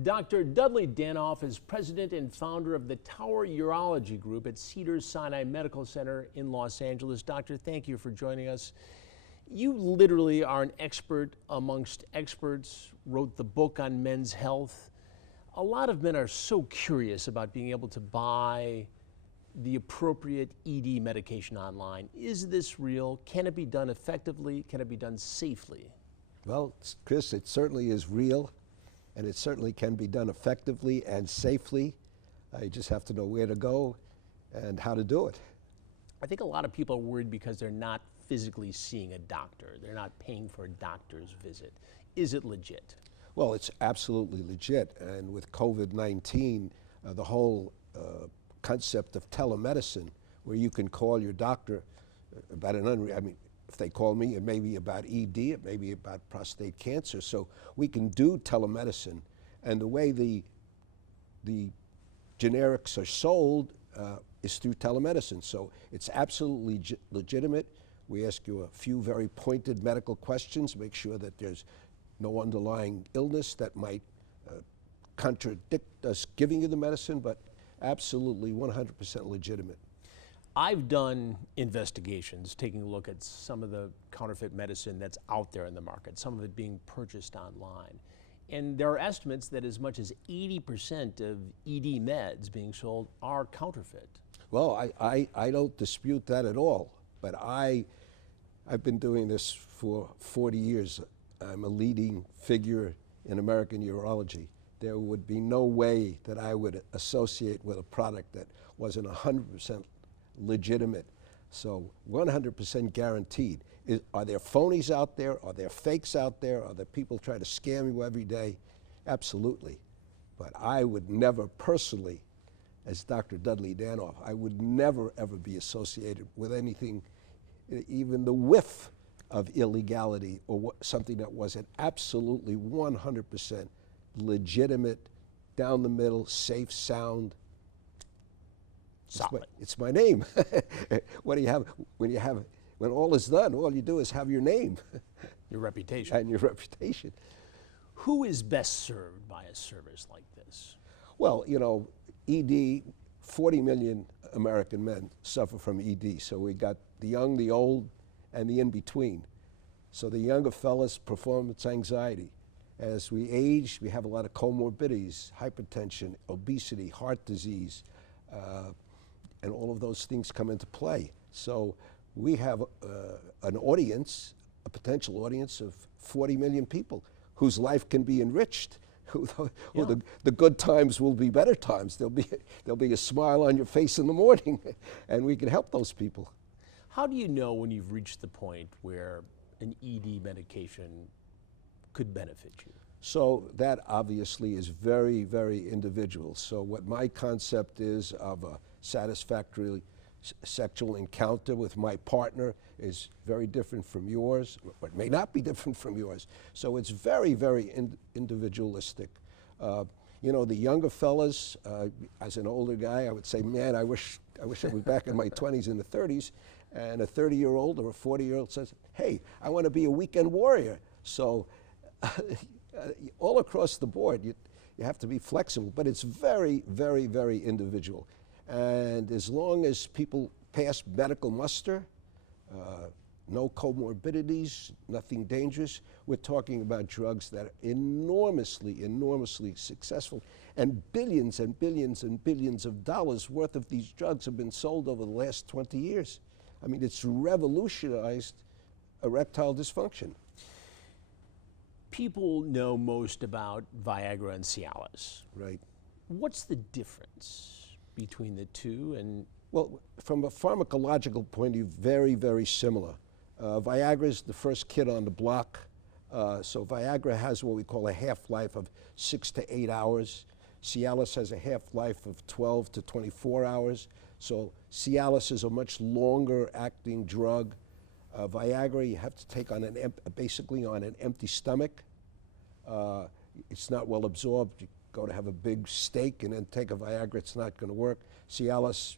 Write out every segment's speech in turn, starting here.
Dr. Dudley Danoff is president and founder of the Tower Urology group at Cedars-Sinai Medical Center in Los Angeles. Doctor, thank you for joining us. You literally are an expert amongst experts, wrote the book on men's health. A lot of men are so curious about being able to buy the appropriate ED medication online. Is this real? Can it be done effectively? Can it be done safely? Well, Chris, it certainly is real, and it certainly can be done effectively and safely. You just have to know where to go and how to do it. I think a lot of people are worried because they're not physically seeing a doctor. They're not paying for a doctor's visit. Is it legit? Well, it's absolutely legit, and with COVID-19, the whole concept of telemedicine, where you can call your doctor about if they call me, it may be about ED, it may be about prostate cancer. So we can do telemedicine, and the way the generics are sold is through telemedicine. So it's absolutely legitimate. We ask you a few very pointed medical questions, make sure that there's no underlying illness that might contradict us giving you the medicine, but absolutely 100% legitimate. I've done investigations taking a look at some of the counterfeit medicine that's out there in the market, some of it being purchased online. And there are estimates that as much as 80% of ED meds being sold are counterfeit. Well, I don't dispute that at all, but I've been doing this for 40 years. I'm a leading figure in American urology. There would be no way that I would associate with a product that wasn't 100% legitimate. So 100% guaranteed. Are there phonies out there? Are there fakes out there? Are there people trying to scam you every day? Absolutely. But I would never personally, as Dr. Dudley Danoff, I would never ever be associated with anything, even the whiff of illegality or something that wasn't absolutely 100% legitimate, down the middle, safe, sound. Solid. It's my name. What do you have when all is done? All you do is have your name, Your reputation. and your reputation. Who is best served by a service like this? Well, you know, ED. 40 million American men suffer from ED. So we got the young, the old, and the in between. So the younger fellas, performance anxiety. As we age, we have a lot of comorbidities, hypertension, obesity, heart disease, and all of those things come into play. So we have an audience, a potential audience of 40 million people whose life can be enriched. The good times will be better times. There'll be a smile on your face in the morning, and we can help those people. How do you know when you've reached the point where an ED medication could benefit you? So that obviously is very, very individual. So what my concept is of a satisfactory sexual encounter with my partner is very different from yours, or it may not be different from yours. So it's very, very individualistic. You know, the younger fellas, as an older guy, I would say, man, I wish I was back in my 20s and the 30s. And a 30-year-old or a 40-year-old says, hey, I want to be a weekend warrior. So all across the board, you have to be flexible, but it's very, very, very individual. And as long as people pass medical muster, no comorbidities, nothing dangerous, we're talking about drugs that are enormously, enormously successful. And billions and billions and billions of dollars worth of these drugs have been sold over the last 20 years. I mean, it's revolutionized erectile dysfunction. People know most about Viagra and Cialis. Right. What's the difference between the two? And well, from a pharmacological point of view, very, very similar. Viagra is the first kid on the block. So Viagra has what we call a half-life of 6 to 8 hours. Cialis has a half-life of 12 to 24 hours. So Cialis is a much longer acting drug. Viagra you have to take on basically on an empty stomach. It's not well absorbed. You go to have a big steak and then take a Viagra, it's not going to work. Cialis,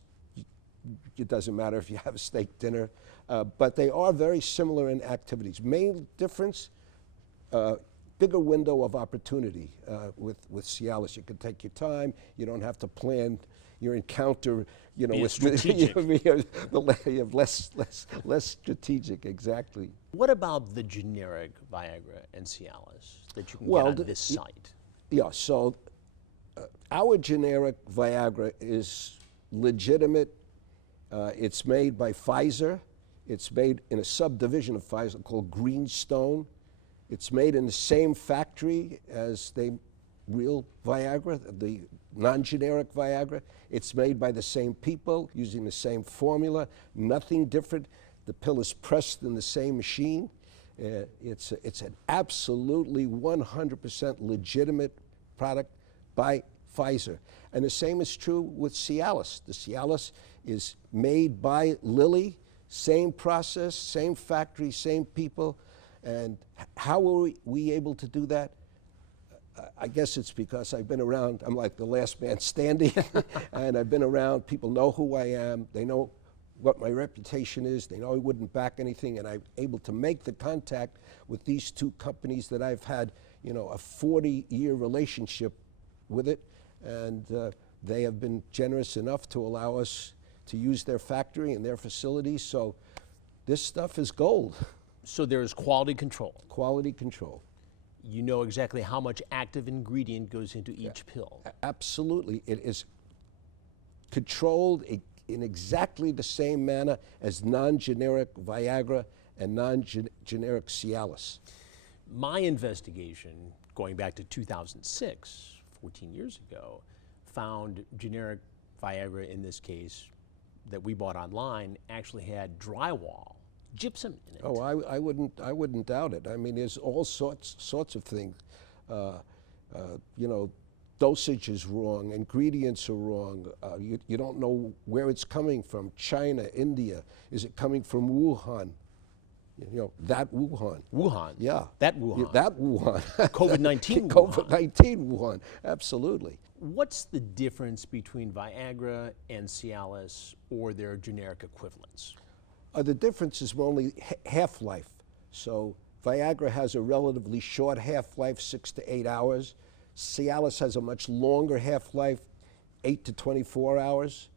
it doesn't matter if you have a steak dinner. But they are very similar in activities. Main difference, bigger window of opportunity with Cialis. You can take your time. You don't have to plan your encounter. You know, Be with strategic. you have less strategic. Exactly. What about the generic Viagra and Cialis that you can Well, get on this site? Yeah. So our generic Viagra is legitimate. It's made by Pfizer. It's made in a subdivision of Pfizer called Greenstone. It's made in the same factory as the real Viagra, the non-generic Viagra. It's made by the same people using the same formula, nothing different. The pill is pressed in the same machine. It's an absolutely 100% legitimate product by Pfizer. And the same is true with Cialis. The Cialis is made by Lilly, same process, same factory, same people. And how were we able to do that? I guess it's because I've been around. I'm like the last man standing, and I've been around. People know who I am. They know what my reputation is. They know I wouldn't back anything, and I'm able to make the contact with these two companies that I've had, you know, a 40-year relationship with it, and they have been generous enough to allow us to use their factory and their facilities. So this stuff is gold. So there is quality control. Quality control. You know exactly how much active ingredient goes into each pill. Absolutely. It is controlled in exactly the same manner as non-generic Viagra and non-generic Cialis. My investigation, going back to 2006, 14 years ago, found generic Viagra in this case that we bought online actually had drywall, gypsum in it. Oh, I wouldn't doubt it. I mean, there's all sorts of things. You know, dosage is wrong, ingredients are wrong. You don't know where it's coming from. China, India. Is it coming from Wuhan? You know, that Wuhan. Wuhan. Yeah. That Wuhan. Yeah, that Wuhan. COVID-19 Wuhan. COVID-19 Wuhan. Absolutely. What's the difference between Viagra and Cialis or their generic equivalents? The difference is only half-life. So Viagra has a relatively short half-life, 6 to 8 hours. Cialis has a much longer half-life, 8 to 24 hours.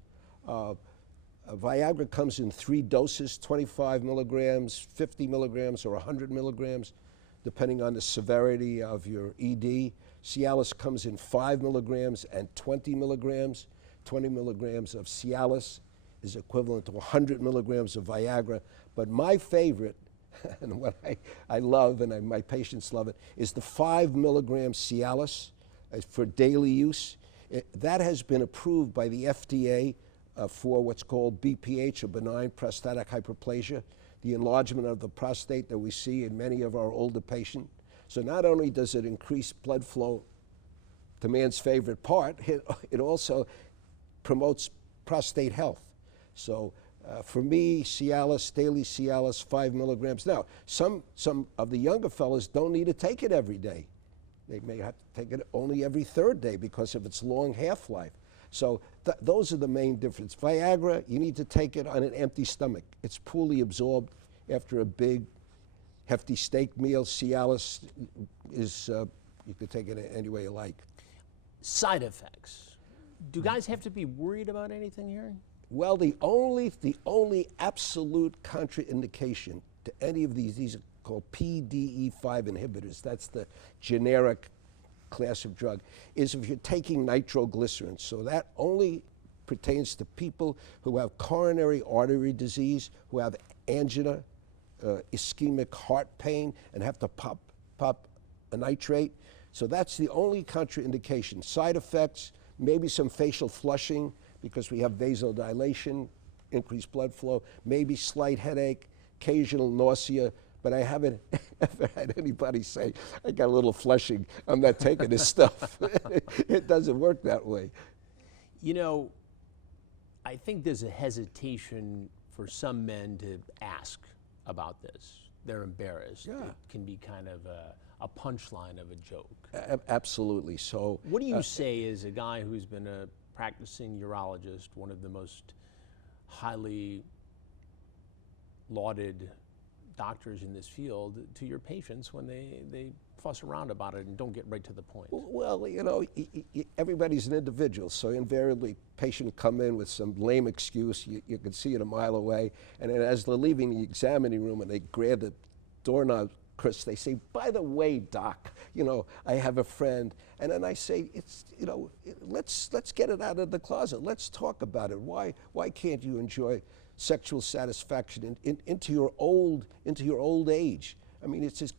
Viagra comes in 3 doses, 25 milligrams, 50 milligrams, or 100 milligrams, depending on the severity of your ED. Cialis comes in 5 milligrams and 20 milligrams. 20 milligrams of Cialis is equivalent to 100 milligrams of Viagra. But my favorite, and what I love, and my patients love it, is the 5 milligram Cialis for daily use. That has been approved by the FDA for what's called BPH, or benign prostatic hyperplasia, the enlargement of the prostate that we see in many of our older patients. So not only does it increase blood flow to man's favorite part, it also promotes prostate health. So for me, Cialis, daily Cialis, 5 milligrams. Now, some of the younger fellas don't need to take it every day. They may have to take it only every 3rd day because of its long half-life. So those are the main difference. Viagra, you need to take it on an empty stomach. It's poorly absorbed after a big, hefty steak meal. Cialis is, you can take it any way you like. Side effects. Do guys have to be worried about anything here? Well, the only absolute contraindication to any of these are called PDE5 inhibitors. That's the generic class of drug, is if you're taking nitroglycerin. So that only pertains to people who have coronary artery disease, who have angina, ischemic heart pain, and have to pop a nitrate. So that's the only contraindication. Side effects, maybe some facial flushing because we have vasodilation, increased blood flow, maybe slight headache, occasional nausea, but I haven't ever had anybody say, I got a little flushing, I'm not taking this stuff. It doesn't work that way. You know, I think there's a hesitation for some men to ask about this. They're embarrassed. Yeah. It can be kind of a punchline of a joke. Absolutely. So, what do you say as a guy who's been a practicing urologist, one of the most highly lauded doctors in this field, to your patients when they fuss around about it and don't get right to the point? Well, you know, everybody's an individual, so invariably patient come in with some lame excuse. You can see it a mile away, and then as they're leaving the examining room and they grab the doorknob, Chris, they say, by the way, doc, you know, I have a friend. And then I say, it's, you know, let's get it out of the closet. Let's talk about it. Why can't you enjoy sexual satisfaction into your old age? I mean, it's just,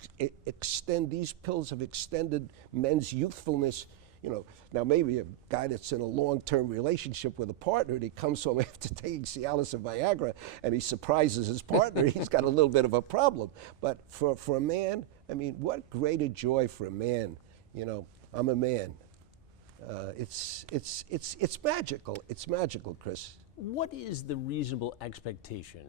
these pills have extended men's youthfulness. You know, now maybe a guy that's in a long-term relationship with a partner and he comes home after taking Cialis and Viagra and he surprises his partner, he's got a little bit of a problem. But for a man, I mean, what greater joy for a man. You know, I'm a man. It's magical. It's magical, Chris. What is the reasonable expectation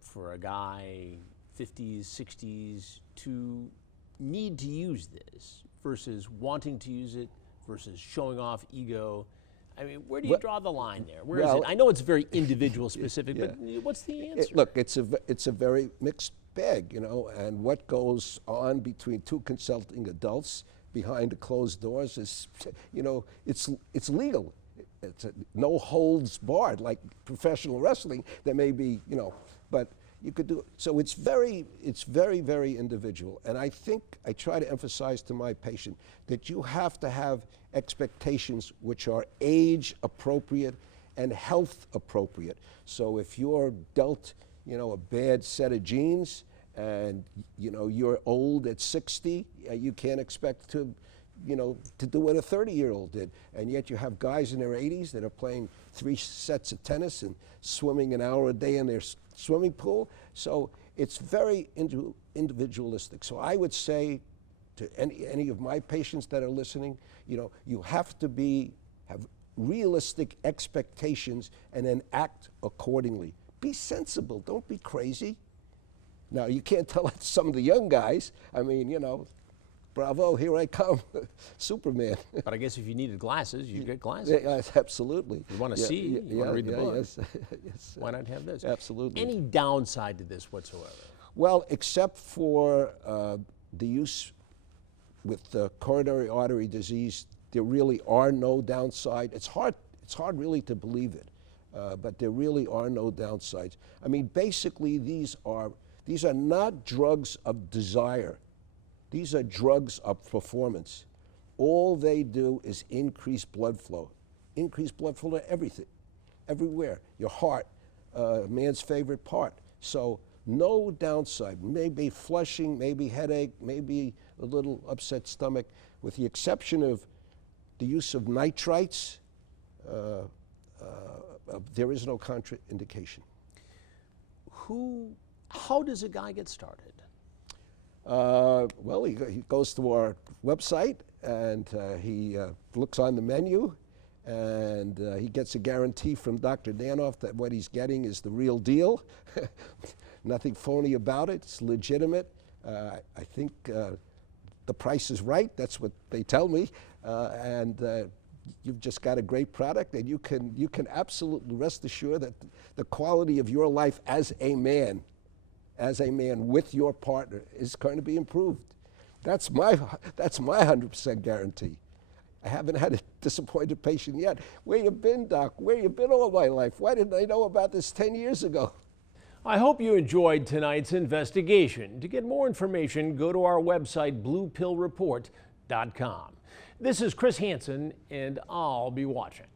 for a guy, 50s, 60s, to need to use this versus wanting to use it versus showing off ego? I mean, where do you draw the line there? Where is it? I know it's very individual specific, but what's the answer? Look, it's a very mixed bag, you know, and what goes on between two consulting adults behind the closed doors is, you know, it's legal. It's no holds barred like professional wrestling. There may be, you know, but you could do it. So it's very, very individual. And I think I try to emphasize to my patient that you have to have expectations which are age appropriate and health appropriate. So if you're dealt, you know, a bad set of genes and, you know, you're old at 60, you can't expect to, you know, to do what a 30-year-old did. And yet you have guys in their 80s that are playing 3 sets of tennis and swimming an hour a day in their swimming pool. So it's very individualistic. So I would say to any of my patients that are listening, you know, you have to have realistic expectations and then act accordingly. Be sensible, don't be crazy. Now, you can't tell that to some of the young guys. I mean, you know, bravo, here I come, Superman. But I guess if you needed glasses, you get glasses. Yes, absolutely. You want to see, you want to read the book. Yes. Why not have this? Absolutely. Any downside to this whatsoever? Well, except for the use with coronary artery disease, there really are no downside. It's hard really to believe it, but there really are no downsides. I mean, basically, these are not drugs of desire. These are drugs of performance. All they do is increase blood flow. Increase blood flow to everything, everywhere. Your heart, man's favorite part. So no downside. Maybe flushing, maybe headache, maybe a little upset stomach. With the exception of the use of nitrites, there is no contraindication. How does a guy get started? Well, he goes to our website and he looks on the menu and he gets a guarantee from Dr. Danoff that what he's getting is the real deal. Nothing phony about it. It's legitimate. I think the price is right. That's what they tell me. And you've just got a great product, and you can absolutely rest assured that the quality of your life as a man with your partner is going to be improved. That's my 100% guarantee. I haven't had a disappointed patient yet. Where you been, doc? Where you been all my life? Why didn't I know about this 10 years ago? I hope you enjoyed tonight's investigation. To get more information, go to our website, bluepillreport.com. This is Chris Hansen, and I'll be watching.